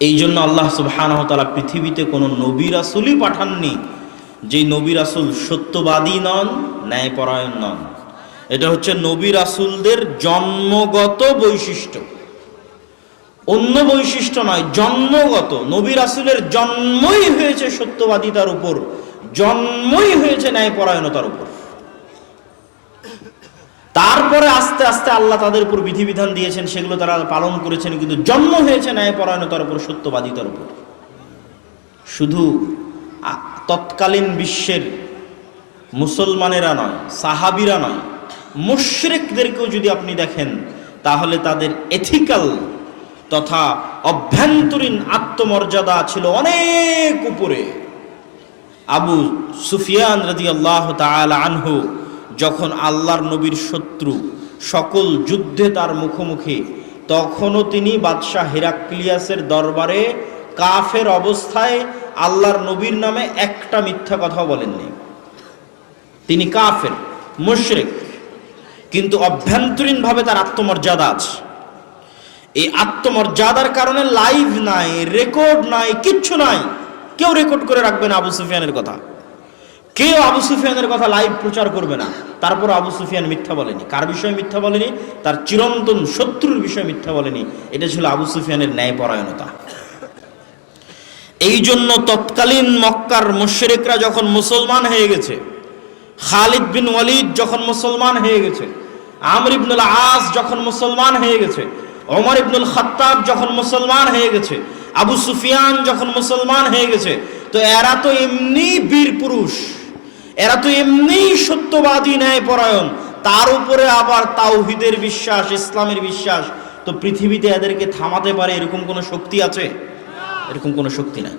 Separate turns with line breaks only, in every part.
এই জন্য আল্লাহ সুবহানাহু তাআলা পৃথিবীতে কোনো নবী রাসূলই পাঠাননি। যেই নবী রাসূল সত্যবাদী নন, ন্যায়পরায়ণ নন। এটা হচ্ছে নবী রাসূলদের জন্মগত বৈশিষ্ট্য। অন্য বৈশিষ্ট্য নয়, জন্মগত। নবী রাসূলের জন্মই হয়েছে সত্যবাদিতার উপর, জন্মই হয়েছে ন্যায়পরায়ণতার উপর। তারপরে আস্তে আস্তে আল্লাহ তাদের উপর বিধিবিধান দিয়েছেন, সেগুলো তারা পালন করেছেন, কিন্তু জন্ম হয়েছে ন্যায়পরায়ণতার উপর, সত্যবাদিতার উপর। শুধু তৎকালীন বিশ্বের মুসলমানেরা নয়, সাহাবিরা নয়, মুশরিকদেরকেও যদি আপনি দেখেন, তাহলে তাদের এথিক্যাল তথা অভ্যন্তরীণ আত্মমর্যাদা ছিল অনেক উপরে। আবু সুফিয়ান রাজি আল্লাহ আনহু যখন আল্লাহর নবীর শত্রু সকল যুদ্ধে তার মুখোমুখি, তখনও তিনি বাদশাহ হিরাক্লিয়াসের দরবারে কাফের অবস্থায় আল্লাহর নবীর নামে একটা মিথ্যা কথাও বলেননি। তিনি কাফের, মুশরিক, কিন্তু অভ্যন্তরীণভাবে তার আত্মমর্যাদা আছে। এই আত্মমর্যাদার কারণে লাইভ নাই রেকর্ড নাই, কিচ্ছু নাই। কেউ রেকর্ড করে রাখবে না আবু সুফিয়ানের কথা। কেউ আবু সুফিয়ানের কথা লাইভ প্রচার করবে না। তারপর আবু সুফিয়ান মিথ্যা বলেনি। কার বিষয়ে মিথ্যা বলেনি? তার চিরন্তন শত্রুর বিষয়ে মিথ্যা বলেনি। এটা ছিল আবু সুফিয়ানের ন্যায়পরায়ণতা। এই জন্য তৎকালীন মক্কার মুশরিকরা যখন মুসলমান হয়ে গেছে, খালিদ বিন ওয়ালিদ যখন মুসলমান হয়ে গেছে, আমর ইবনুল আস যখন মুসলমান হয়ে গেছে, ওমর ইবনুল খাত্তাব যখন মুসলমান হয়ে গেছে, আবু সুফিয়ান যখন মুসলমান হয়ে গেছে, তো এরা তো এমনি বীর পুরুষ। এরা তো এমনি সত্যবাদী ন্যায় পরায়ণ তার উপরে আবার তাওহিদের বিশ্বাস, ইসলামের বিশ্বাস। তো পৃথিবীতে এদেরকে থামাতে পারে এরকম কোনো শক্তি আছে? এরকম কোনো শক্তি নাই।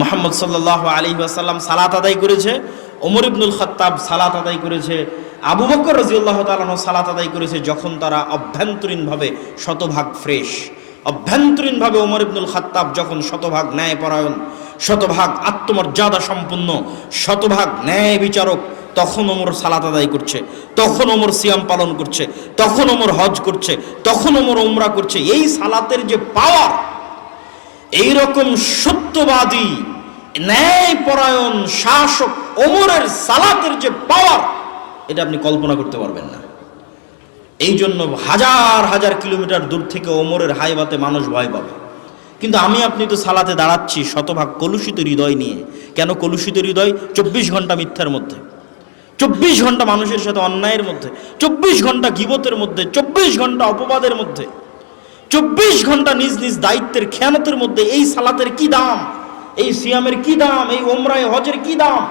মোহাম্মদ সাল্লাহ আলী আসাল্লাম সালাত আদায় করেছে, ওমর ইবনুল খত্তাব সালাত আদায় করেছে, আবু বকর রাজিউল্লাহ তালানো সালাত আদায় করেছে, যখন তারা অভ্যন্তরীণভাবে শতভাগ ফ্রেশ। অভ্যন্তরীণভাবে ওমর ইবনুল খত্তাব যখন শতভাগ ন্যায়পরায়ণ, শতভাগ আত্মমর্যাদা সম্পন্ন, শতভাগ ন্যায় বিচারক, তখন ওমর সালাত আদায় করছে, তখন ওমর সিয়াম পালন করছে, তখন ওমর হজ করছে, তখন ওমর ওমরা করছে, এই সালাতের যে পাওয়ার এইরকম সত্যবাদী, ন্যায়পরায়ণ শাসক ওমরের সালাতের যে পাওয়ার এটা আপনি কল্পনা করতে পারবেন না। এই জন্য হাজার হাজার কিলোমিটার দূর থেকে ওমরের হাইবাতে মানুষ ভয় পাবে। কিন্তু আমি আপনি তো সালাতে দাঁড়াচ্ছি শতভাগ কলুষিত হৃদয় নিয়ে। কেন কলুষিত হৃদয়? চব্বিশ ঘণ্টা মিথ্যার মধ্যে। চব্বিশ ঘণ্টা মানুষের সাথে অন্যায়ের মধ্যে। চব্বিশ ঘণ্টা গিবতের মধ্যে। চব্বিশ ঘণ্টা অপবাদের মধ্যে। চব্বিশ ঘণ্টা নিজ নিজ দায়িত্বের খেয়ানতের মধ্যে এই সালাতের কি দাম? এই সিয়ামের কি দাম? এই ওমরা হজের কি দাম?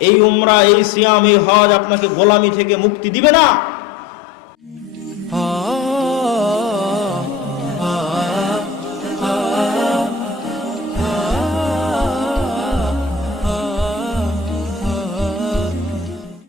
এই ওমরা এই সিয়াম এই হজ আপনাকে গোলামি থেকে মুক্তি দিবে না।